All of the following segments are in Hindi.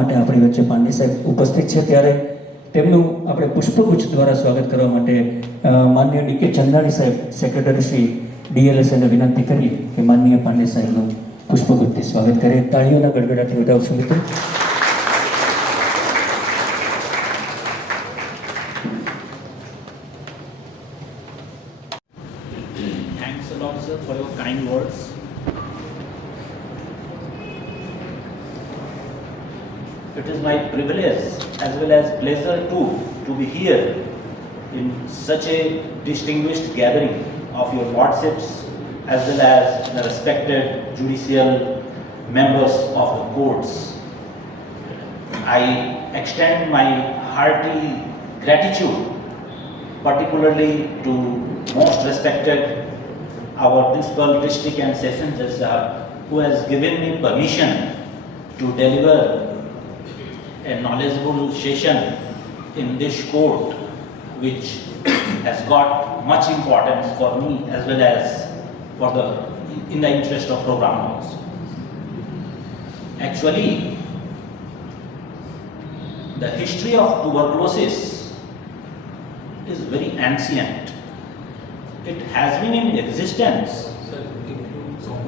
માટે આપણી વચ્ચે પાંડે સાહેબ ઉપસ્થિત છે, ત્યારે તેમનું આપણે પુષ્પગુચ્છ દ્વારા સ્વાગત કરવા માટે માનનીય ડી.કે. ચંદાણી સાહેબ સેક્રેટરી શ્રી DLSને વિનંતી કરી કે માનનીય પાંડે સાહેબનું પુષ્પગુચ્છથી સ્વાગત કરે. તાળીઓના ગડગડાટથી વધાવશું મિત્રો. Thanks a lot, sir, for your kind words. It is my privilege as well as pleasure too to be here in such a distinguished gathering of your lordships as well as the respected judicial members of the courts. I extend my hearty gratitude particularly to most respected our Principal District and Session Judge Sahab, who has given me permission to deliver a knowledgeable session in this court, which has got much importance for me as well as for in the interest of program also. Actually, the history of tuberculosis is very ancient. It has been in existence.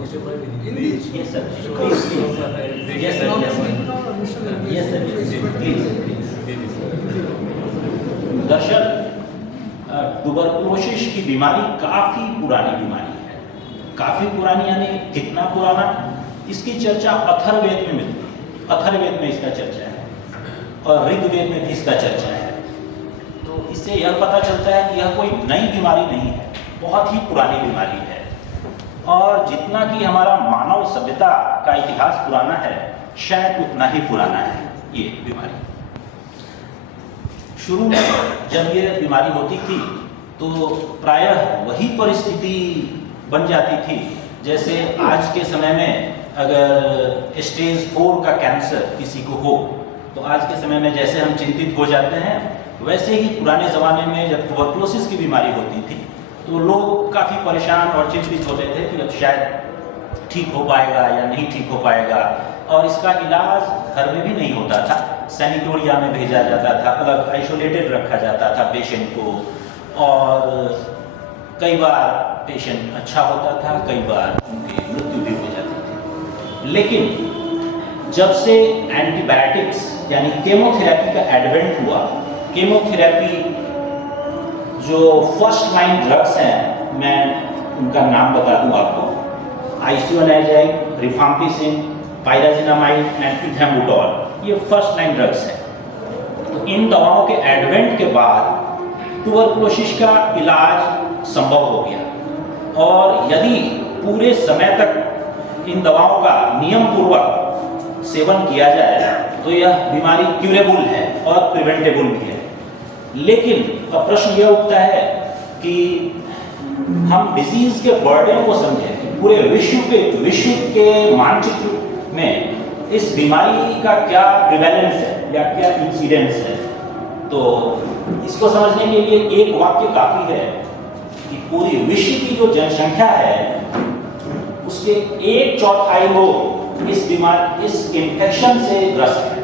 Yes, sir. Please. Yes, sir. Yes, sir. Please. दरअसल ट्यूबरकुलोसिस की बीमारी काफ़ी पुरानी बीमारी है. काफ़ी पुरानी यानी कितना पुराना, इसकी चर्चा अथर्ववेद में मिलती है. अथर्ववेद में इसका चर्चा है और ऋग्वेद में भी इसका चर्चा है. तो इससे यह पता चलता है कि यह कोई नई बीमारी नहीं है, बहुत ही पुरानी बीमारी है. और जितना कि हमारा मानव सभ्यता का इतिहास पुराना है, शायद उतना ही पुराना है ये बीमारी. शुरू में जब ये बीमारी होती थी तो प्रायः वही परिस्थिति बन जाती थी जैसे आज के समय में अगर स्टेज 4 का कैंसर किसी को हो तो आज के समय में जैसे हम चिंतित हो जाते हैं, वैसे ही पुराने ज़माने में जब ट्यूबरकुलोसिस की बीमारी होती थी तो लोग काफ़ी परेशान और चिंतित होते थे कि अब शायद ठीक हो पाएगा या नहीं ठीक हो पाएगा. और इसका इलाज घर में भी नहीं होता था, सैनिटोरिया में भेजा जाता था, अलग आइसोलेटेड रखा जाता था पेशेंट को. और कई बार पेशेंट अच्छा होता था, कई बार उनकी मृत्यु भी हो जाती थी. लेकिन जब से एंटीबायोटिक्स यानी केमोथेरेपी का एडवेंट हुआ, केमोथेरेपी जो फर्स्ट लाइन ड्रग्स हैं, मैं उनका नाम बता दूं आपको, आइसोनाइजाइड, रिफाम्पिसिन, पायराजिनामाइड एंड इथेम्बुटोल, ये फर्स्ट लाइन ड्रग्स हैं. तो इन दवाओं के एडवेंट के बाद ट्यूबरकुलोसिस का इलाज संभव हो गया. और यदि पूरे समय तक इन दवाओं का नियम पूर्वक सेवन किया जाए तो यह बीमारी क्यूरेबल है और प्रिवेंटेबल भी है. लेकिन अब प्रश्न यह उठता है कि हम डिजीज के बर्डन को समझें कि पूरे विश्व के मानचित्र में इस बीमारी का क्या प्रिवेलेंस है या क्या इंसिडेंस है. तो इसको समझने के लिए एक वाक्य काफ़ी है कि पूरी विश्व की जो जनसंख्या है उसके 1/4 लोग इस इन्फेक्शन से ग्रस्त हैं.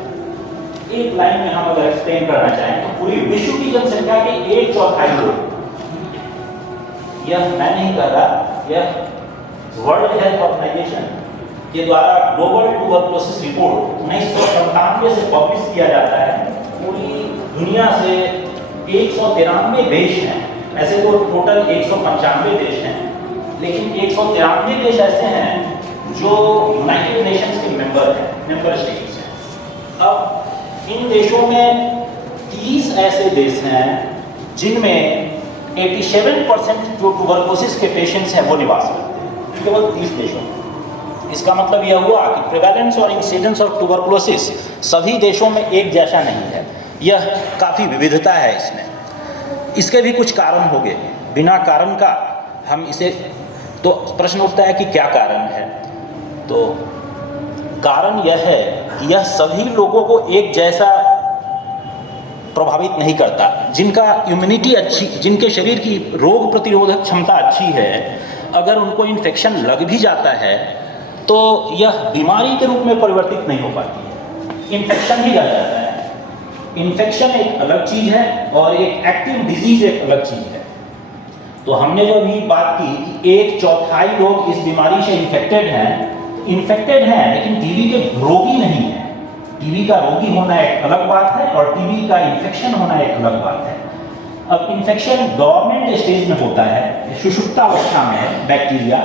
एक लाइन में हम अगर एक्सप्लेन करना चाहें तो पूरी विश्व की जनसंख्या के 1/4 लोग, यह मैं नहीं कर रहा, यह वर्ल्ड हेल्थ ऑर्गेनाइजेशन के द्वारा ग्लोबल ट्यूबरकुलोसिस रिपोर्ट 1997 से पब्लिश किया जाता है. पूरी दुनिया से 193 देश हैं. ऐसे तो टोटल 195 देश हैं, लेकिन 193 देश ऐसे हैं जो यूनाइटेड नेशंस के मेंबर स्टेट्स हैं. अब इन देशों में 30 ऐसे देश हैं जिनमें 87% जो ट्यूबरकुलोसिस के पेशेंट्स हैं वो निवास करते हैं, केवल 30 देशों में. इसका मतलब यह हुआ कि प्रेवलेंस और इंसिडेंस ऑफ ट्यूबरकुलोसिस सभी देशों में एक जैसा नहीं है, यह काफ़ी विविधता है इसमें. इसके भी कुछ कारण होंगे, बिना कारण का हम इसे, तो प्रश्न उठता है कि क्या कारण है. तो कारण यह है कि यह सभी लोगों को एक जैसा प्रभावित नहीं करता. जिनका इम्यूनिटी अच्छी, जिनके शरीर की रोग प्रतिरोधक क्षमता अच्छी है, अगर उनको इन्फेक्शन लग भी जाता है तो यह बीमारी के रूप में परिवर्तित नहीं हो पाती है. इन्फेक्शन ही रह जाता है। इन्फेक्शन एक अलग चीज है और एक एक्टिव डिजीज एक अलग चीज है। तो हमने जो अभी बात की कि 1/4 लोग इस बीमारी से इन्फेक्टेड हैं लेकिन टीबी के रोगी नहीं है। टीबी का रोगी होना एक अलग बात है और टीबी का इन्फेक्शन होना एक अलग बात है। अब इन्फेक्शन डोर्मेंट स्टेज में होता है, सुषुप्तावस्था में है बैक्टीरिया,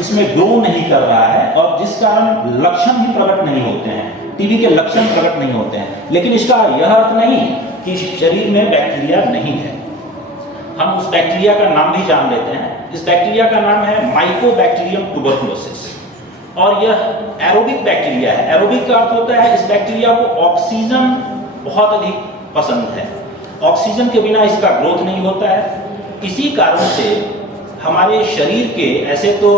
इसमें ग्रो नहीं कर रहा है और जिस कारण लक्षण भी प्रकट नहीं होते हैं, टीबी के लक्षण प्रकट नहीं होते हैं। लेकिन इसका यह अर्थ नहीं कि शरीर में बैक्टीरिया नहीं है। हम उस बैक्टीरिया का नाम भी जान लेते हैं। इस बैक्टीरिया का नाम है माइकोबैक्टीरियम ट्यूबरकुलोसिस और यह एरोबिक बैक्टीरिया है। एरोबिक का अर्थ होता है इस बैक्टीरिया को ऑक्सीजन बहुत अधिक पसंद है। ऑक्सीजन के बिना इसका ग्रोथ नहीं होता है। इसी कारण से हमारे शरीर के ऐसे तो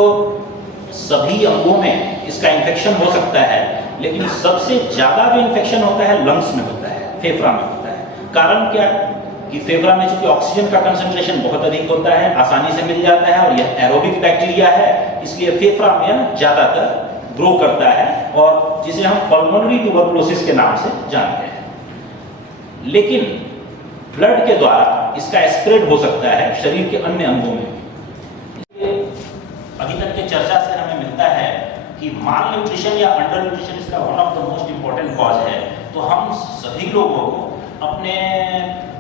सभी अंगों में इसका इन्फेक्शन हो सकता है, लेकिन सबसे ज़्यादा जो इन्फेक्शन होता है लंग्स में होता है, फेफड़ा में होता है। कारण क्या कि फेफड़ा में चूंकि ऑक्सीजन का कंसंट्रेशन बहुत अधिक होता है, आसानी से मिल जाता है और यह एरोबिक बैक्टीरिया है, इसलिए फेफड़ा में ज़्यादातर ग्रो करता है और जिसे हम पल्मोनरी ट्यूबरकुलोसिस के नाम से जानते हैं। लेकिन ब्लड के द्वारा इसका स्प्रेड हो सकता है शरीर के अन्य अंगों में। अभी तक के चर्चा से हमें मिलता है कि माल न्यूट्रिशन या अंडर न्यूट्रिशन इसका one of the most important cause है। तो हम सभी लोगों को अपने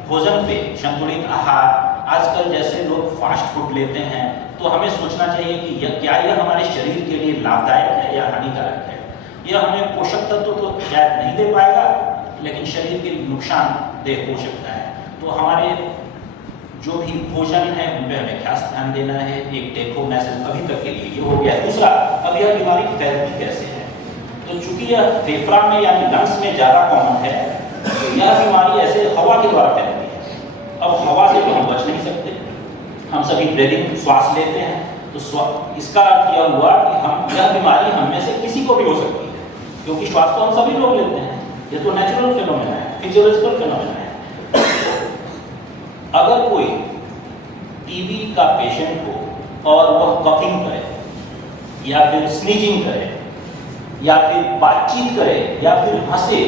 भोजन पे संतुलित आहार, आजकल जैसे लोग फास्ट फूड लेते हैं, तो हमें सोचना चाहिए कि क्या यह हमारे शरीर के लिए लाभदायक है या हानिकारक है। यह हमें पोषक तत्व तो शायद नहीं दे पाएगा, लेकिन शरीर के नुकसानदेह हो सकता है। तो हमारे जो भी भोजन है उन पर हमें खास ध्यान देना है। एक टेक होम मैसेज अभी तक के लिए ये हो गया। दूसरा, अब यह बीमारी फैलती कैसे है? तो चूंकि यह फेफड़ा में यानी लंग्स में ज़्यादा कॉमन है, तो यह बीमारी ऐसे हवा के द्वारा फैलती है। अब हवा से तो हम बच नहीं सकते, हम सभी ब्रीदिंग श्वास लेते हैं, तो इसका अर्थ यह हुआ कि यह बीमारी हम में से किसी को भी हो सकती है, क्योंकि श्वास तो हम सभी लोग लेते हैं। ये तो नेचुरल फिनोमेना है, फिजियोलॉजिकल फिनोमेना है। अगर कोई टीबी का पेशेंट हो और वह कफिंग करे या फिर स्नीजिंग करे या फिर बातचीत करे या फिर हंसे,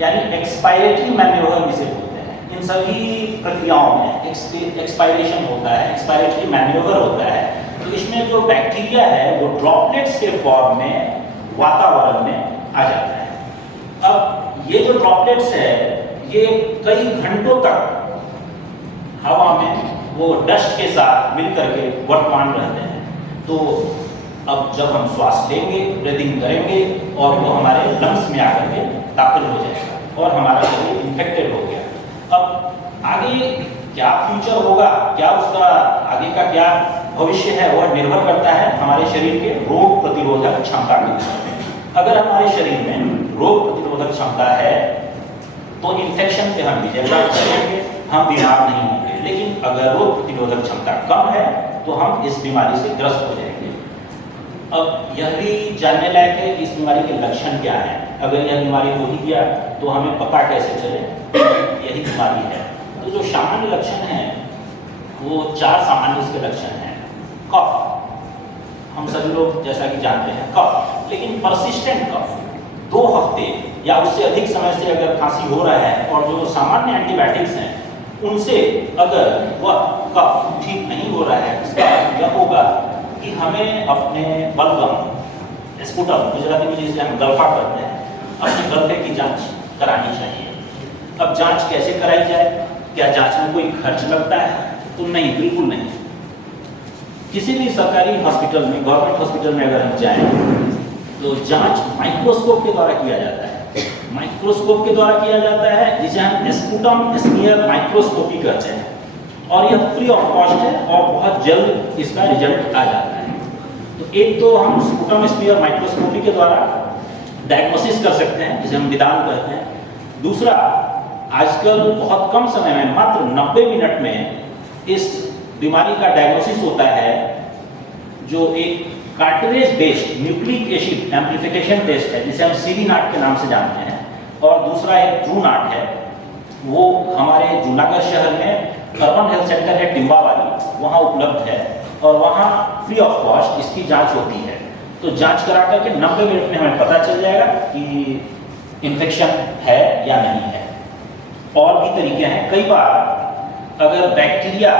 यानी एक्सपायरेटरी मैन्योवर जिसे बोलते हैं, इन सभी प्रक्रियाओं में एक्सपायरेशन होता है, एक्सपायरेटरी मैन्योवर होता है, तो इसमें जो बैक्टीरिया है वो ड्रॉपलेट्स के फॉर्म में वातावरण में आ जाता है। अब ये जो ड्रॉपलेट्स है ये कई घंटों तक हवा में वो डस्ट के साथ मिलकर के वर्तमान रहते हैं। तो अब जब हम श्वास लेंगे, ब्रीदिंग करेंगे और वो हमारे लंग्स में आकर के दाखिल हो जाएगा और हमारा शरीर इन्फेक्टेड हो गया। अब आगे क्या फ्यूचर होगा, क्या उसका आगे का क्या भविष्य है, वह निर्भर करता है हमारे शरीर के रोग प्रतिरोधक क्षमता के ऊपर। अगर हमारे शरीर में रोग प्रतिरोधक क्षमता है तो इन्फेक्शन पे हम विजय प्राप्त करेंगे, हम बीमार नहीं होंगे। लेकिन अगर रोग प्रतिरोधक क्षमता कम है तो हम इस बीमारी से ग्रस्त हो जाएंगे। अब यह भी जानने लायक है कि इस बीमारी के लक्षण क्या हैं। अगर यह बीमारी हो ही गया तो हमें पता कैसे चले यही बीमारी है। तो जो सामान्य लक्षण हैं वो 4 सामान्य इसके लक्षण हैं। कफ, हम सभी लोग जैसा कि जानते हैं कफ, लेकिन परसिस्टेंट कफ, 2 हफ्ते या उससे अधिक समय से अगर खांसी हो रहा है और जो सामान्य एंटीबायोटिक्स हैं उनसे अगर वह कफ ठीक नहीं हो रहा है, इसका यह होगा कि हमें अपने बलगम, स्पुटम, गुजराती में जिसे हम गल्फा करते हैं, अपने गल्फे की जांच करानी चाहिए। अब जांच कैसे कराई जाए? क्या जांच में कोई खर्च लगता है? तो नहीं, बिल्कुल नहीं। किसी भी सरकारी हॉस्पिटल में, गवर्नमेंट हॉस्पिटल में अगर हम जाएं तो जांच माइक्रोस्कोप के द्वारा किया जाता है। माइक्रोस्कोप के द्वारा किया जाता है जिसे हम स्पुटम स्मीयर माइक्रोस्कोपी कहते हैं और यह फ्री ऑफ कॉस्ट है और बहुत जल्द इसका रिजल्ट आ जाता है। तो एक तो हम स्पुटम स्मीयर माइक्रोस्कोपी के द्वारा डायग्नोसिस कर सकते हैं जिसे हम निदान कहते हैं। दूसरा, आजकल बहुत कम समय में, मात्र 90 मिनट में इस बीमारी का डायग्नोसिस होता है, जो एक cartridge based nucleic acid amplification test है जिसे हम CD-NAT के नाम से जानते हैं, और दूसरा एक TrueNAT है। वो हमारे जूनागढ़ शहर में अर्बन हेल्थ सेंटर है टिम्बावाली, वहाँ उपलब्ध है और वहाँ फ्री ऑफ कॉस्ट इसकी जांच होती है। तो जांच करा करके 90 मिनट में हमें पता चल जाएगा कि इन्फेक्शन है या नहीं है। और भी तरीके हैं। कई बार अगर बैक्टीरिया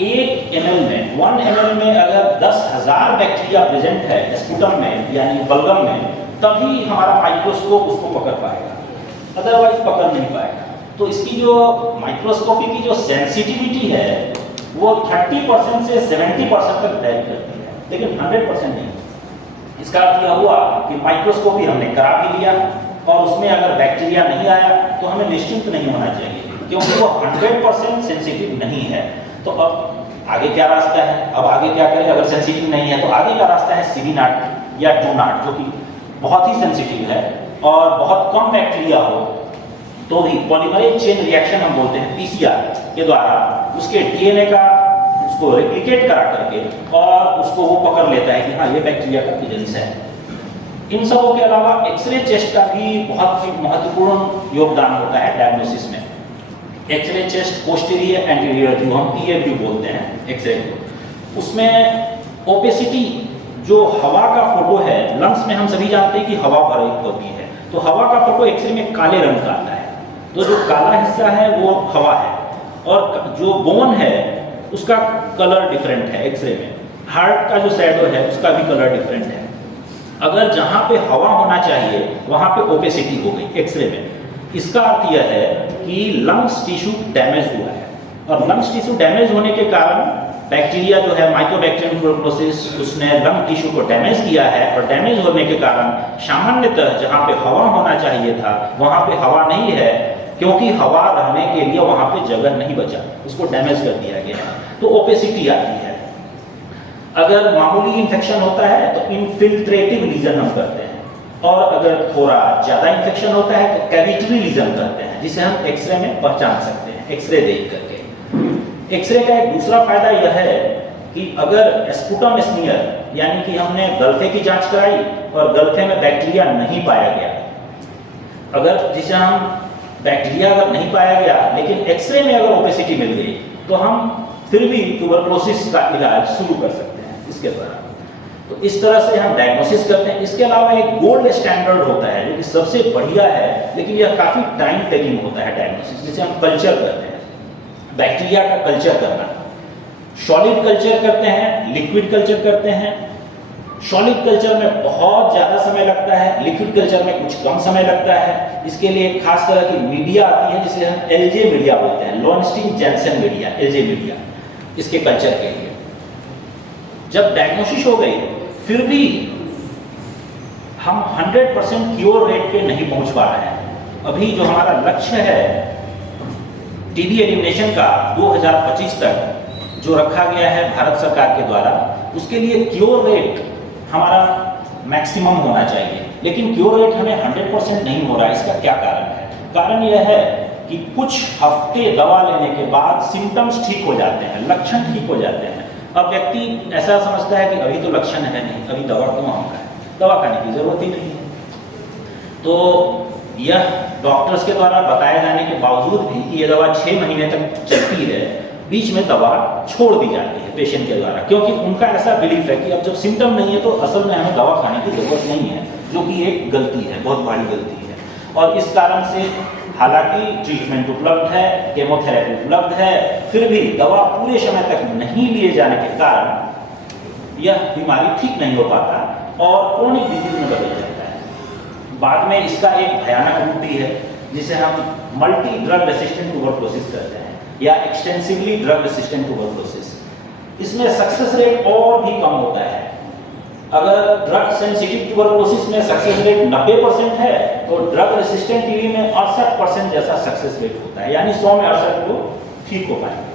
1 ml में 1 ml में अगर 10,000 बैक्टीरिया प्रेजेंट है स्पुटम में यानी बलगम में, तभी हमारा माइक्रोस्कोप उसको पकड़ पाएगा, अदरवाइज पकड़ नहीं पाएगा। तो इसकी जो माइक्रोस्कोपी की जो सेंसिटिविटी है वो 30% से 70% तक वेरी करती है, लेकिन 100% नहीं। इसका अर्थ यह हुआ कि माइक्रोस्कोपी हमने करा भी लिया और उसमें अगर बैक्टीरिया नहीं आया तो हमें निश्चिंत नहीं होना चाहिए, क्योंकि वो 100% सेंसिटिव नहीं है। तो अब आगे क्या रास्ता है? अब आगे क्या करें? अगर सेंसिटिव नहीं है तो आगे का रास्ता है CD0 या DO0, जो कि बहुत ही सेंसिटिव है और बहुत कम बैक्टीरिया हो तो भी पॉलीमरेज चेन रिएक्शन हम बोलते हैं PCR के द्वारा उसके DNA का उसको रेप्लिकेट करा करके और उसको वो पकड़ लेता है कि हाँ ये बैक्टीरिया का प्रेजेंस है। इन सबों के अलावा एक्सरे चेस्ट का भी बहुत ही महत्वपूर्ण योगदान होता है डायग्नोसिस में। X-ray chest posterior anterior view, हम PA व्यू बोलते हैं एक्सरे को। उसमें ओपेसिटी जो हवा का फोटो है, लंग्स में हम सभी जानते हैं कि हवा भरी होती है, तो हवा का फोटो एक्सरे में काले रंग का आता है। तो जो काला हिस्सा है वो हवा है और जो बोन है उसका कलर डिफरेंट है एक्सरे में। हार्ट का जो शैडो है उसका भी कलर डिफरेंट है। अगर जहाँ पे हवा होना चाहिए वहाँ पे ओपेसिटी हो गई एक्सरे में, इसका अर्थ यह है कि लंग्स टिश्यू डैमेज हुआ है और लंग्स टिश्यू डैमेज होने के कारण बैक्टीरिया जो है माइकोबैक्टीरियम ट्यूबरकुलोसिस उसने लंग टिश्यू को डैमेज किया है और डैमेज होने के कारण सामान्यतः जहाँ पे हवा होना चाहिए था वहाँ पे हवा नहीं है, क्योंकि हवा रहने के लिए वहाँ पे जगह नहीं बचा, उसको डैमेज कर दिया गया है, तो ओपेसिटी आती है। अगर मामूली इन्फेक्शन होता है तो इनफिल्ट्रेटिव लीजन हम करते हैं और अगर थोड़ा ज़्यादा इन्फेक्शन होता है तो कैविटरी लीजन करते हैं, जिसे हम एक्सरे में पहचान सकते हैं एक्सरे देख करके। एक्सरे का एक दूसरा फायदा यह है कि अगर स्पुटम स्मीयर यानी कि हमने गलफे की जांच कराई और गलफे में बैक्टीरिया नहीं पाया गया, अगर जिसे हम बैक्टीरिया अगर नहीं पाया गया लेकिन एक्सरे में अगर ओपेसिटी मिल गई तो हम फिर भी ट्यूबरकुलोसिस का इलाज शुरू कर सकते हैं इसके द्वारा। तो इस तरह से हम डायग्नोसिस करते हैं। इसके अलावा एक गोल्ड स्टैंडर्ड होता है जो कि सबसे बढ़िया है, लेकिन यह काफ़ी टाइम टेकिंग होता है डायग्नोसिस, जिसे हम कल्चर करते हैं, बैक्टीरिया का कल्चर करना। सॉलिड कल्चर करते हैं, लिक्विड कल्चर करते हैं। सॉलिड कल्चर में बहुत ज़्यादा समय लगता है, लिक्विड कल्चर में कुछ कम समय लगता है। इसके लिए एक खास तरह की मीडिया आती है जिसे हम LJ मीडिया बोलते हैं, लोनस्टीन जैनसन मीडिया, LJ मीडिया, इसके कल्चर के लिए। जब डायग्नोसिस हो गई फिर भी हम 100% क्योर रेट पे नहीं पहुंच पा रहे हैं। अभी जो हमारा लक्ष्य है TB एलिमिनेशन का 2025 तक जो रखा गया है भारत सरकार के द्वारा, उसके लिए क्योर रेट हमारा मैक्सिमम होना चाहिए, लेकिन क्योर रेट हमें 100% नहीं हो रहा है। इसका क्या कारण है? कारण यह है कि कुछ हफ्ते दवा लेने के बाद सिम्टम्स ठीक हो जाते हैं, लक्षण ठीक हो जाते हैं। अब व्यक्ति ऐसा समझता है कि अभी तो लक्षण है नहीं, अभी दवा क्यों हम खाएं, दवा खाने की जरूरत ही नहीं है। तो यह डॉक्टर्स के द्वारा बताए जाने के बावजूद भी कि यह दवा 6 महीने तक चलती है, बीच में दवा छोड़ दी जाती है पेशेंट के द्वारा, क्योंकि उनका ऐसा बिलीफ है कि अब जब सिम्टम नहीं है तो असल में हमें दवा खाने की जरूरत नहीं है, जो कि एक गलती है, बहुत बड़ी गलती है। और इस कारण से हालांकि ट्रीटमेंट उपलब्ध है, केमोथेरेपी उपलब्ध है, फिर भी दवा पूरे समय तक नहीं लिए जाने के कारण यह बीमारी ठीक नहीं हो पाता और क्रोनिक डिजीज में बदल जाता है। बाद में इसका एक भयानक रूप भी है जिसे हम मल्टी ड्रग रेसिस्टेंट ट्यूबरकुलोसिस कहते हैं या एक्सटेंसिवली ड्रग रेसिस्टेंट ट्यूबरकुलोसिस। इसमें सक्सेस रेट और भी कम होता है। अगर ड्रग सेंसिटिव ट्यूबरकुलोसिस में सक्सेस रेट 90% है तो ड्रग रेसिस्टेंट TB में 68% जैसा सक्सेस रेट होता है, यानी 100 में 68 को ठीक हो पाएंगे।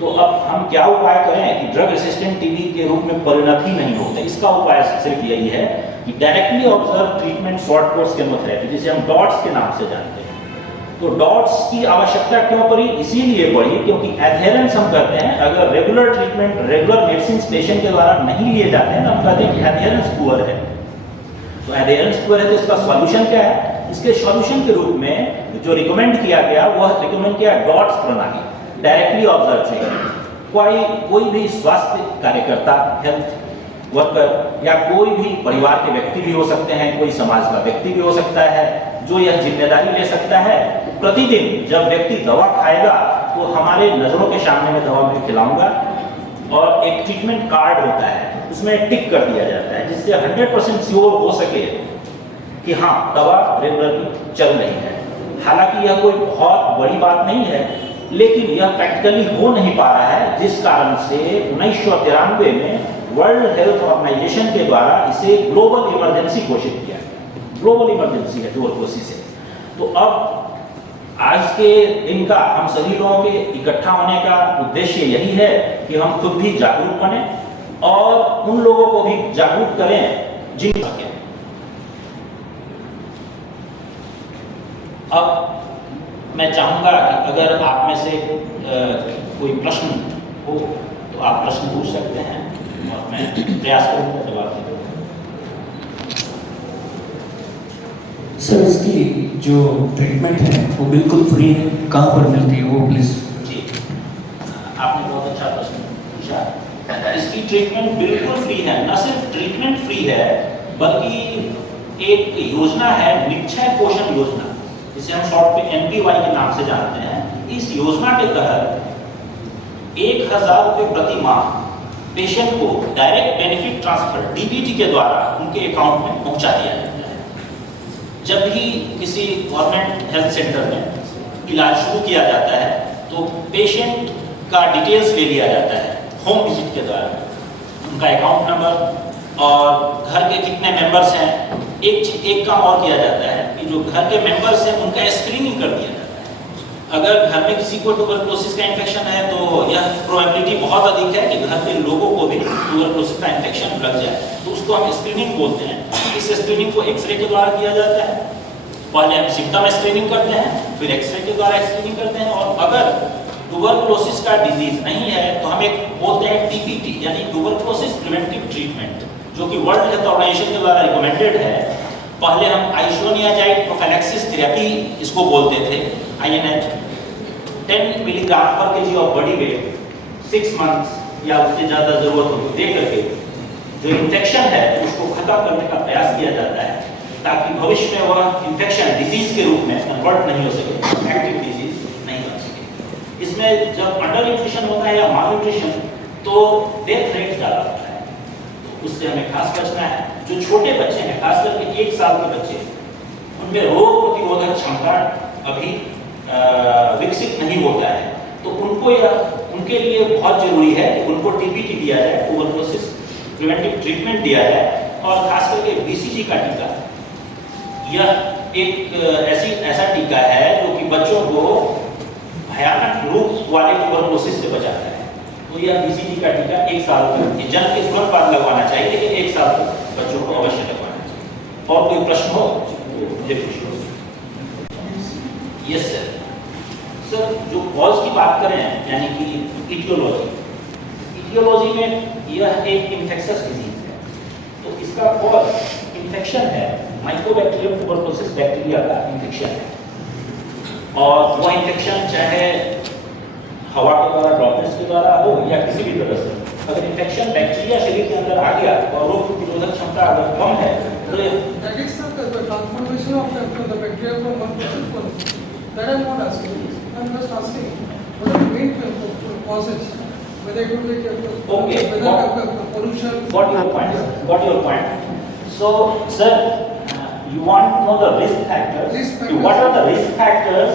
तो अब हम क्या उपाय करें कि ड्रग रेसिस्टेंट TB के रूप में परिणत ही नहीं होते? इसका उपाय सिर्फ यही है कि directly observe treatment short course chemotherapy, जिसे हम डॉट्स के नाम से जानते हैं। तो डॉट्स की आवश्यकता क्यों पड़ी? इसीलिए पड़ी क्योंकि एडहेरेंस हम कहते हैं, अगर regular treatment, regular medicine patient के द्वारा नहीं लिए जाते हैं तो हम कहते हैं कि एडहेरेंस पुअर है। तो एडहेरेंस पुअर है तो इसका सॉल्यूशन क्या है? इसके सॉल्यूशन के रूप में जो रिकमेंड किया गया वह रिकमेंड किया डॉट्स प्रणाली, डायरेक्टली ऑब्जर्व ट्रीटमेंट। कोई भी स्वास्थ्य कार्यकर्ता, हेल्थ वर्कर या कोई भी परिवार के व्यक्ति भी हो सकते हैं, कोई समाज का व्यक्ति भी हो सकता है, जो यह जिम्मेदारी ले सकता है, प्रतिदिन जब व्यक्ति दवा खाएगा तो हमारे नज़रों के सामने में दवा मैं खिलाऊंगा और एक ट्रीटमेंट कार्ड होता है, उसमें टिक कर दिया जाता है जिससे 100% श्योर हो सके कि हाँ दवा रेगुलरली चल रही है। हालांकि यह कोई बहुत बड़ी बात नहीं है, लेकिन यह प्रैक्टिकली हो नहीं पा रहा है, जिस कारण से 1993 में वर्ल्ड हेल्थ ऑर्गेनाइजेशन के द्वारा इसे ग्लोबल इमरजेंसी घोषित किया गया। ग्लोबल इमरजेंसी है ट्यूबरकुलोसिस से। तो अब आज के दिन का हम सभी लोगों के इकट्ठा होने का उद्देश्य यही है कि हम खुद भी जागरूक बने और उन लोगों को भी जागरूक करें जिन सके। अब मैं चाहूंगा कि अगर आप में से कोई प्रश्न हो तो आप प्रश्न पूछ सकते हैं और मैं प्रयास करूंगा जवाब देने का। सर इसकी जो ट्रीटमेंट है वो बिल्कुल फ्री है, कहाँ पर मिलती है वो प्लीज? जी, आपने बहुत अच्छा प्रश्न पूछा। इसकी ट्रीटमेंट बिल्कुल फ्री है। न सिर्फ ट्रीटमेंट फ्री है बल्कि एक योजना है निक्षय पोषण योजना, जिसे हम शॉर्ट पे NPY के नाम से जानते हैं। इस योजना के तहत 1000 रुपये प्रति माह पेशेंट को डायरेक्ट बेनिफिट ट्रांसफर DBT के द्वारा उनके अकाउंट में पहुंचा दिया जाता है। जब भी किसी गवर्नमेंट हेल्थ सेंटर में इलाज शुरू किया जाता है तो पेशेंट का डिटेल्स ले लिया जाता है होम विजिट के द्वारा, उनका अकाउंट नंबर और घर के कितने मेंबर्स हैं। एक काम और किया जाता है कि जो घर के मेंबर्स हैं उनका स्क्रीनिंग कर दिया जाता है। अगर घर में किसी को ट्यूबरकुलोसिस का इन्फेक्शन है तो यह प्रोबेबिलिटी बहुत अधिक है कि घर के लोगों को भी ट्यूबरकुलोसिस का इन्फेक्शन लग जाए, तो उसको हम स्क्रीनिंग बोलते हैं। इस स्क्रीनिंग को एक्सरे के द्वारा किया जाता है। पहले हम सिम्टम स्क्रीनिंग करते हैं, फिर एक्सरे के द्वारा स्क्रीनिंग करते हैं, और अगर ट्यूबरकुलोसिस का डिजीज नहीं है तो हम एक बोलते हैं TPT यानी ट्यूबरकुलोसिस प्रिवेंटिव ट्रीटमेंट, जो कि वर्ल्ड हेल्थ ऑर्गेनाइजेशन के द्वारा रिकमेंडेड है। पहले हम आइसोनियाजाइड प्रोफिलैक्सिस थेरेपी इसको बोलते थे, INH 10 मिलीग्राम पर KG of body weight 6 months या उससे ज़्यादा ज़रूरत हो दे करके जो इन्फेक्शन है उसको खत्म करने का प्रयास किया जाता है, ताकि भविष्य में वह इन्फेक्शन डिजीज के रूप में कन्वर्ट नहीं हो सके, एक्टिव डिजीज नहीं बन सके। इसमें जब अंडर न्यूट्रिशन होता है या माल न्यूट्रिशन तो डेथ रेट ज़्यादा होता है, तो उससे हमें खास बचना है। जो छोटे बच्चे हैं, खास करके 1 साल के बच्चे, उनमें रोग प्रतिरोधक क्षमता अभी विकसित नहीं होता है, तो उनको उनके लिए बहुत जरूरी है कि उनको TPT दिया जाए, ट्यूबरकुलोसिस प्रिवेंटिव ट्रीटमेंट दिया जाए, और खास करके BCG का टीका। यह एक ऐसा टीका है जो कि बच्चों को भयानक रूप वाले ट्यूबरकुलोसिस से बचाता है। तो यह BCG का टीका 1 साल के जन्म के तुरंत बाद लगवाना चाहिए, लेकिन 1 साल तक बच्चों को अवश्य लगवाना चाहिए। और कोई प्रश्न हो तो मुझे पूछिए। Yes sir. सर, जो कॉज की बात करें यानी कि इटियोलॉजी में यह एक इन्फेक्शस डिजीज है, तो इसका कॉज इन्फेक्शन है, माइकोबैक्टीरियम ट्यूबरकुलोसिस बैक्टीरिया का इन्फेक्शन है। और वह इन्फेक्शन चाहे हवा के द्वारा, ड्रॉपलेट्स के द्वारा हो या किसी भी तरह से, अगर इन्फेक्शन बैक्टीरिया शरीर के अंदर आ गया और रोग प्रतिरोधक क्षमता अगर कम है तो that is the transformation of the bacteria from one person to another. That I am not asking. I am just asking what are the main causes, whether it will be Okay. whether the pollution. Got your point. Yeah. Got your point. So, sir, you want to know the risk factors. Risk factors. What are the risk factors?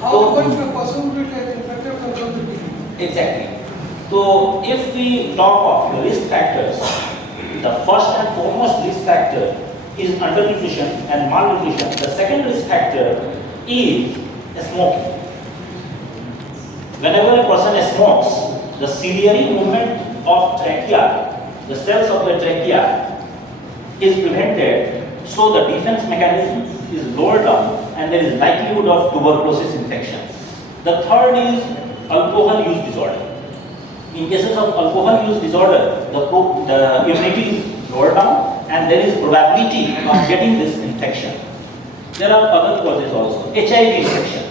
How much the person will get infected from the disease? Exactly. So, if we talk of the risk factors, the first and foremost risk factor is undernutrition and malnutrition. The second risk factor is smoking. Whenever a person smokes, the ciliary movement of trachea, the cells of the trachea is prevented, so the defense mechanism is lowered down and there is likelihood of tuberculosis infection. The third is alcohol use disorder. In cases of alcohol use disorder, the immunity is lowered down and there is probability of getting this infection. There are other causes also. HIV infection.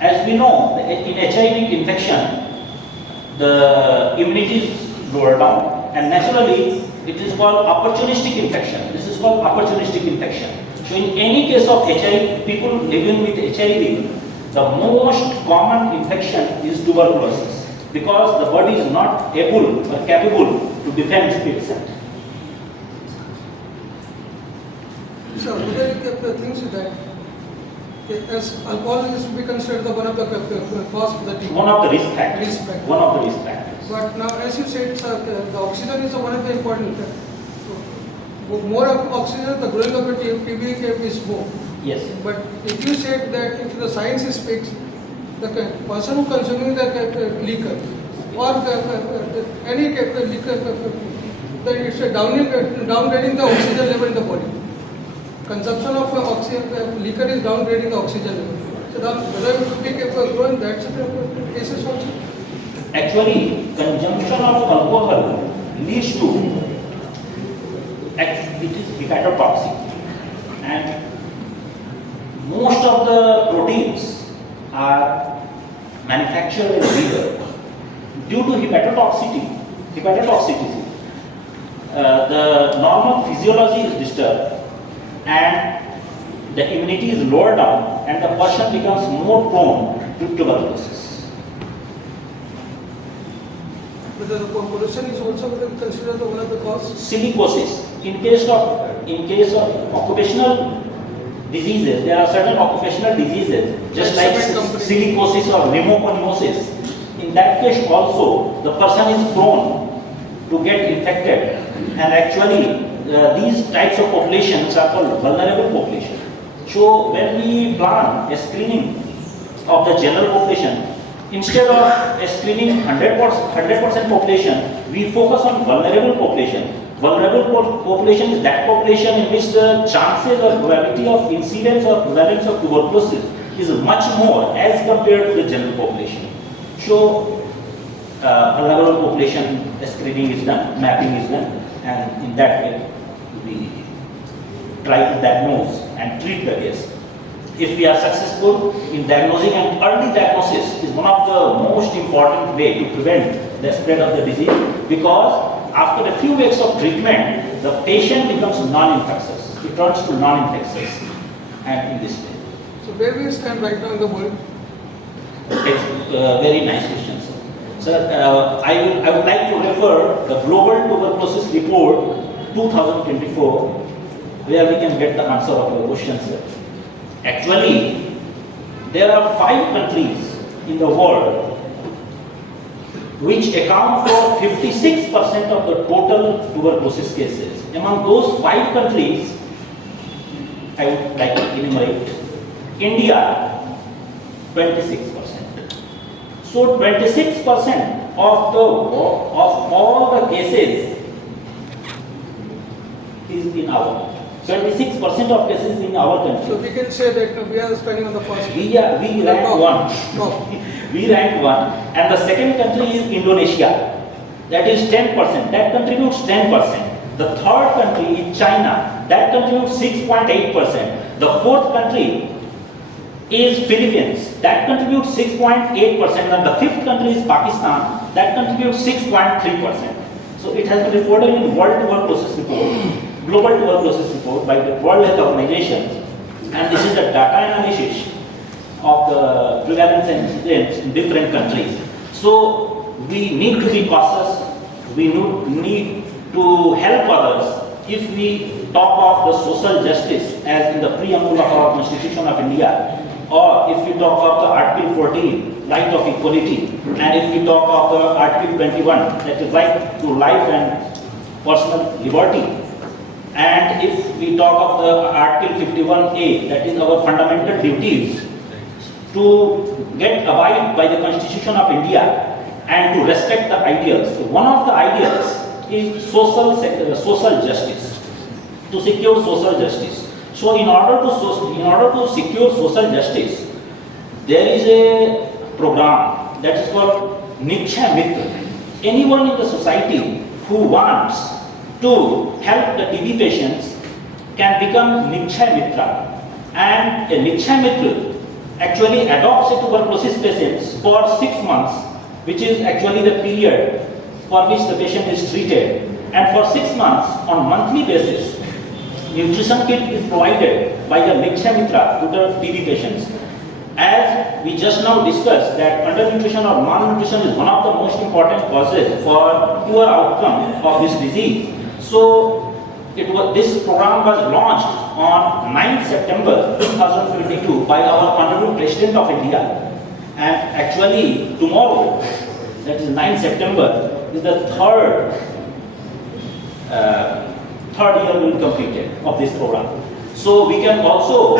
As we know, in HIV infection, the immunity is lowered down and naturally it is called opportunistic infection. This is called opportunistic infection. So in any case of HIV, people living with HIV, the most common infection is tuberculosis because the body is not able or capable to defend itself. So, the things that as alcohol is to be considered the one of the cause of the TB. One of the risk factors. Risk factor. One of the risk factors. But now, as you said, sir, the oxygen is one of the important. More of oxygen, the growing of the TB is more. Yes. But if you said that if the science speaks, the person who consuming the liquor or any liquor, then it's downgrading the oxygen level in the body. Consumption of oxygen, liquor is downgrading the oxygen level. So whether it will be growing, that's the cases also. Actually, consumption of alcohol leads to it is hepatotoxic, and most of the proteins are manufactured in liver due to hepatotoxicity. The normal physiology is disturbed and the immunity is lower down and the person becomes more prone to tuberculosis. Whether the pollution is also considered one of the causes? Silicosis. In case of occupational diseases, there are certain occupational diseases, just like silicosis or pneumoconiosis. In that case also, the person is prone to get infected, and actually these types of populations are called vulnerable population. So when we plan a screening of the general population, instead of screening 100% population, we focus on vulnerable population. Vulnerable population is that population in which the chances or probability of incidence or prevalence of tuberculosis is much more as compared to the general population. So, vulnerable population screening is done, mapping is done, and in that way we try to diagnose and treat the case. If we are successful in diagnosing, and early diagnosis is one of the most important way to prevent the spread of the disease, because after a few weeks of treatment, the patient becomes non-infectious. It turns to non-infectious, and in this way. So where we stand right now in the world? It's a very nice question, sir. Sir, I would like to refer the Global Tuberculosis Report 2024, where we can get the answer of your question, sir. Actually, there are 5 countries in the world which account for 56% of the total tuberculosis cases. Among those 5 countries, I would like to enumerate. India, 26%. So 26% of all the cases is in our 26% of cases in our country. So we can say that we are standing on the first. We rank one. Top. We rank one, and the second country is Indonesia. That is 10%. That contributes 10%. The third country is China. That contributes 6.8%. The fourth country is Philippines. That contributes 6.8%. And the fifth country is Pakistan. That contributes 6.3%. So it has been reported in World Tuberculosis Report, Global Tuberculosis Report by the World Health Organization. And this is the data analysis of the prevalence and incidence in different countries. So we need to be cautious. We need to help others. If we talk of the social justice as in the preamble of our Constitution of India, or if we talk of the Article 14, right of equality, and if we talk of the Article 21, that is right to life and personal liberty, and if we talk of the Article 51A, that is our fundamental duties, to get abide by the Constitution of India and to respect the ideals. So one of the ideals is social justice, to secure social justice. So in order to secure social justice, there is a program that is called Nikshay Mitra. Anyone in the society who wants to help the TB patients can become Nikshay Mitra, and a Nikshay Mitra actually adopts a tuberculosis patient for 6 months, which is actually the period for which the patient is treated. And for 6 months, on monthly basis, nutrition kit is provided by the Nikshay Mitra to the TB patients. As we just now discussed that undernutrition or malnutrition is one of the most important causes for poor outcome of this disease. So this program was launched on 9th September 2022 by our Honorable President of India. And actually tomorrow, that is 9th September, is the third year will be completed of this program. So we can also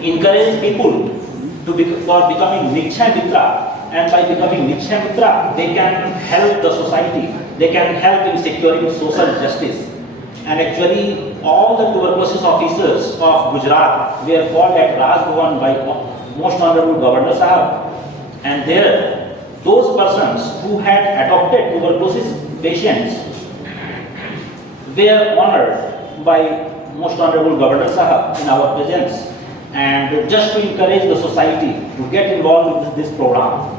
encourage people for becoming Nikshay Mitra, and by becoming Nikshay Mitra, they can help the society, they can help in securing social justice. And actually, all the tuberculosis officers of Gujarat were called at Raj Bhavan by Most Honorable Governor Sahab, and there, those persons who had adopted tuberculosis patients were honored by Most Honorable Governor Sahab in our presence, and just to encourage the society to get involved with this program.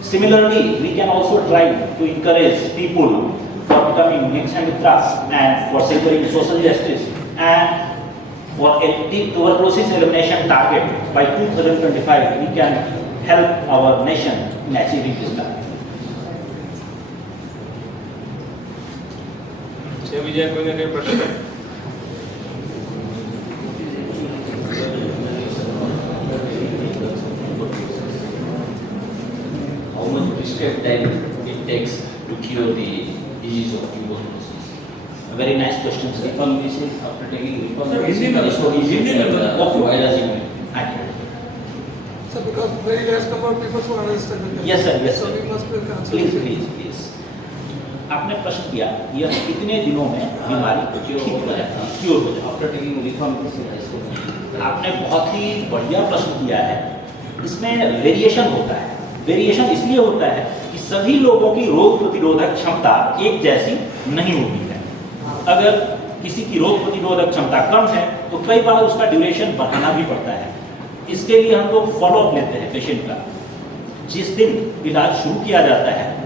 Similarly, we can also try to encourage people for becoming Nikshay Mitras and for securing social justice and for tuberculosis elimination target by 2025. We can help our nation in achieving this target. विजय कोई ने प्रश्न how much prescribed time it takes to cure the disease of tuberculosis? A very nice question, sir. Reformation after taking Sir, Indian level. virus immunity. So because very less number of people who understand the Yes, sir. Yes, So sir. we must answer. Please आपने प्रश्न किया यह कितने दिनों में बीमारी ठीक हो जाती है, क्योर हो जाती After taking reformation, है। आपने बहुत ही बढ़िया प्रश्न किया है। इसमें वेरिएशन होता है। वेरिएशन इसलिए होता है कि सभी लोगों की रोग प्रतिरोधक क्षमता एक जैसी नहीं होती है। अगर किसी की रोग प्रतिरोधक क्षमता कम है तो कई बार उसका ड्यूरेशन बढ़ाना भी पड़ता है। इसके लिए हम लोग फॉलोअप लेते हैं पेशेंट का। जिस दिन इलाज शुरू किया जाता है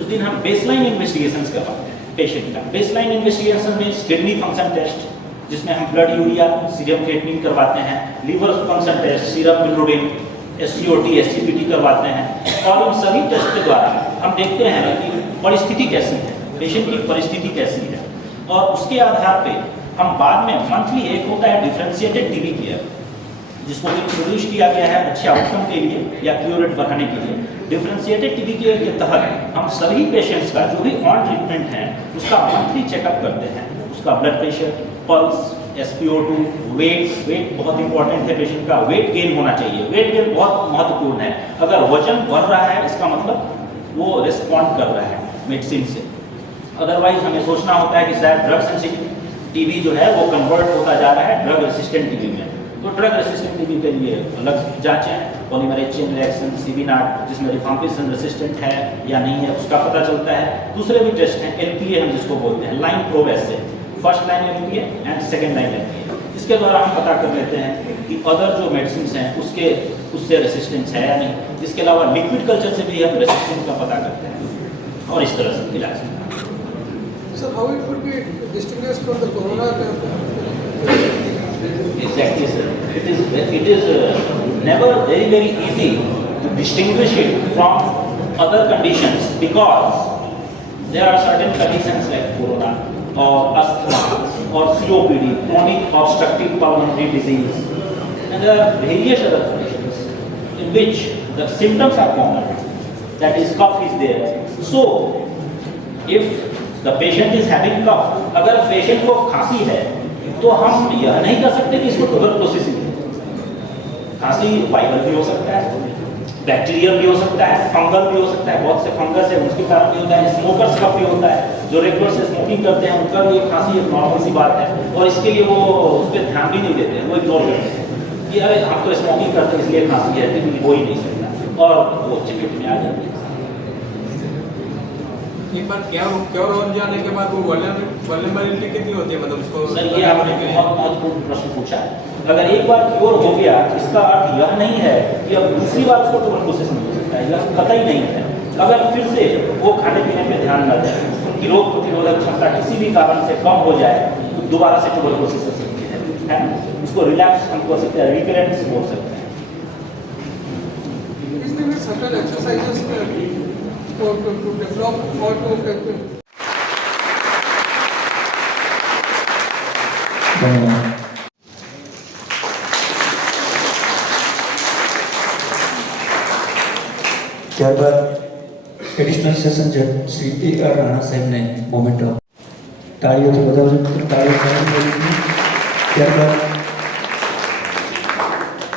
उस दिन हम बेसलाइन इन्वेस्टिगेशंस करवाते हैं पेशेंट का। बेसलाइन इन्वेस्टिगेशन में किडनी फंक्शन टेस्ट, जिसमें हम ब्लड यूरिया, सीरम क्रिएटिनिन करवाते हैं, liver function test, serum bilirubin, SGOT, SGPT करवाते हैं, और उन सभी टेस्ट के द्वारा हम देखते हैं कि परिस्थिति कैसी है, पेशेंट की परिस्थिति कैसी है, और उसके आधार पे हम बाद में मंथली एक होता है डिफरेंशिएटेड टीबी केयर, जिसको इंट्रोड्यूस किया गया है अच्छे आउटकम के लिए या क्यूर रेट बढ़ाने के लिए। डिफरेंशिएटेड टीबी केयर के तहत हम सभी पेशेंट्स का जो भी ऑन ट्रीटमेंट है उसका मंथली चेकअप करते हैं, उसका blood pressure, pulse, SpO2, weight बहुत इंपॉर्टेंट है, पेशेंट का वेट गेन होना चाहिए। वेट गेन बहुत महत्वपूर्ण है। अगर वजन बढ़ रहा है इसका मतलब वो रिस्पॉन्ड कर रहा है मेडिसिन से। अदरवाइज हमें सोचना होता है कि शायद ड्रग सेंसिटिव टीबी जो है वो कन्वर्ट होता जा रहा है ड्रग रेसिस्टेंट टीबी में। तो ड्रग रेसिस्टेंट टीबी के लिए अलग जांचें, पॉलीमरेज चेन रिएक्शन, CB0, जिसमें रिफॉर्मेशन रेसिस्टेंट है या नहीं है उसका पता चलता है। दूसरे भी टेस्ट हैं, LPA हम जिसको बोलते हैं, लाइन प्रोब ऐसे, first line LPA and second line LPA। इसके द्वारा हम पता कर लेते हैं कि अदर जो मेडिसिन हैं उससे रेसिस्टेंस है या नहीं। इसके अलावा लिक्विड कल्चर से भी हम रेसिस्टेंस का पता करते हैं और इस तरह से इलाज। So how it would be distinguished from the corona? Exactly, sir. It is never very easy to distinguish it from other conditions because there are certain conditions like corona or asthma or COPD, chronic obstructive pulmonary disease, and there are various other conditions in which the symptoms are common. That is, cough is there. So, if the patient is having cough, अगर पेशेंट को खांसी है तो हम यह नहीं कर सकते कि इसको ट्यूबरकुलोसिस है। खांसी वायरल भी हो सकता है, बैक्टीरियल भी हो सकता है, फंगल भी हो सकता है, बहुत से फंगस है उसके कारण भी होता है, स्मोकर्स का भी होता है, जो रेगुलर से स्मोकिंग करते हैं उनका भी खांसी एक नॉर्मल सी बात है और इसके लिए वो उस पर ध्यान भी नहीं देते हैं, वो इग्नोर करते हैं कि अरे हम तो स्मोकिंग करते हैं इसलिए खांसी है, लेकिन हो ही नहीं सकता और वो चपेट में आ जाती है। एक बार क्या हो जाने के बाद वो वल्नरेबिलिटी कितनी होती है, मतलब उसको सर ये आपने बहुत महत्वपूर्ण प्रश्न पूछा है। अगर एक बार क्योर हो गया इसका अर्थ यह नहीं है कि अब दूसरी बार उसको ट्यूबरकुलोसिस नहीं हो सकता है, यह कतई नहीं है। अगर फिर से वो खाने पीने पे ध्यान न दें, उनकी रोग प्रतिरोधक क्षमता किसी भी कारण से कम हो जाए तो दोबारा से ट्यूबरकुलोसिस हो सकती है। उसको रिलैक्स हम बोल सकते हैं, रिकरेंस बोल सकते हैं। इसमें certain exercises to develop or to ધન્યવાદ. ત્યારબાદ એડિશનલ સેશન જજ શ્રી A.R. રાણા સાહેબને મોમેન્ટ ઓફ તાળીઓથી વધાવજો મિત્રો, તાળીઓ. ત્યારબાદ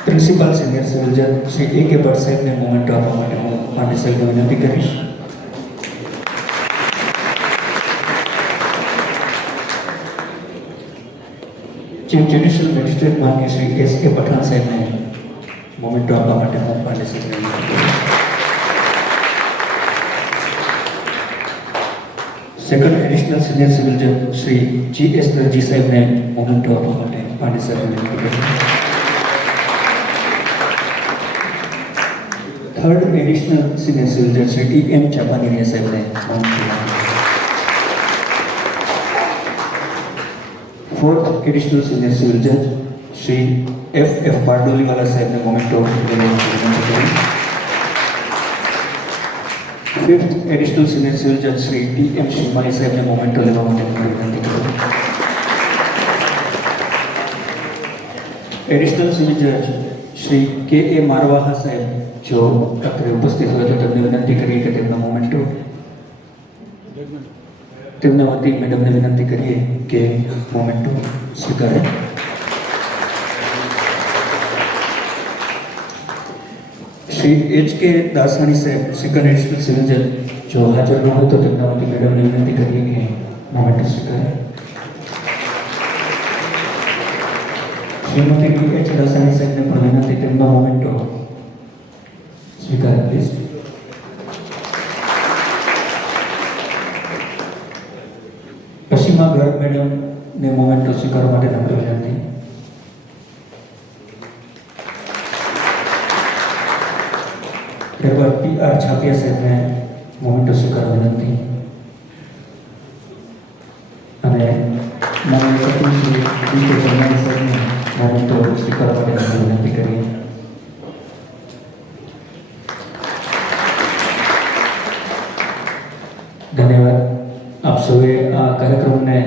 પ્રિન્સિપાલ સિનિયર સિવિલ જજ શ્રી A.K. ભટ્ટ સાહેબને મોમેન્ટ આપવા માટે હું પાંડે સાહેબને વિનંતી કરીશ. ચીફ જ્યુડિશિયલ મેજિસ્ટ્રેટ માનનીય શ્રી S.K. પઠાણ સાહેબને મોમેન્ટ આપવા માટે હું પાંડે સાહેબને વિનંતી કરીશ. સેકન્ડ એડિશનલ સિનિયર સિવિલ જજ શ્રી G.S. દરજી સાહેબને મોમેન્ટ આપવા માટે પાંડે સાહેબને વિનંતી કરીશ. થર્ડ એડિશનલ સિનિયર સિવિલ જજ શ્રી T.M. ચાપાનેરિયા સાહેબને મોમેન્ટ આપવા. फोर्थ एडिशनल सीनियर सिविल जज श्री F.F. बारडोलीवाला साहब ने memento fifth additional senior civil जज श्री T.M. शिवमानी साहब ने मोमेंटो लेवा माटे विनंती करी. एडिशनल सिविल जज श्री K.A. मारवाहा साहब जो અત્રે ઉપસ્થિત હોય તો તેમને વિનંતી કરીએ કે તેમનો મોમેન્ટો તેમના વતી મેડમને વિનંતી કરીએ કે મોમેન્ટો સ્વીકારે. શ્રી H.K. દાસાણી સાહેબ સેકન્ડ એડિશનલ સિવિલ જજ જો હાજર ન હોય તો તેમના વતી મેડમને વિનંતી કરીએ કે મોમેન્ટો સ્વીકારે. શ્રીમતી H. દાસાણી સાહેબને પણ વિનંતી તેમનો મોમેન્ટો સ્વીકારે પ્લીઝ. પશ્ચિમા ગર્ગ મેડમને મોમેન્ટો સ્વીકારવા માટે નમ્ર વિનંતી. ત્યારબાદ P.R. છાપિયા સાહેબને મોમેન્ટો સ્વીકારવા વિનંતી. અને માનનીય સચિવ શ્રી D.K. ચંદાણી સાહેબને મોમેન્ટો સ્વીકારવા માટે નમ્ર વિનંતી કરીએ. ધન્યવાદ. આપ સૌએ આ કાર્યક્રમને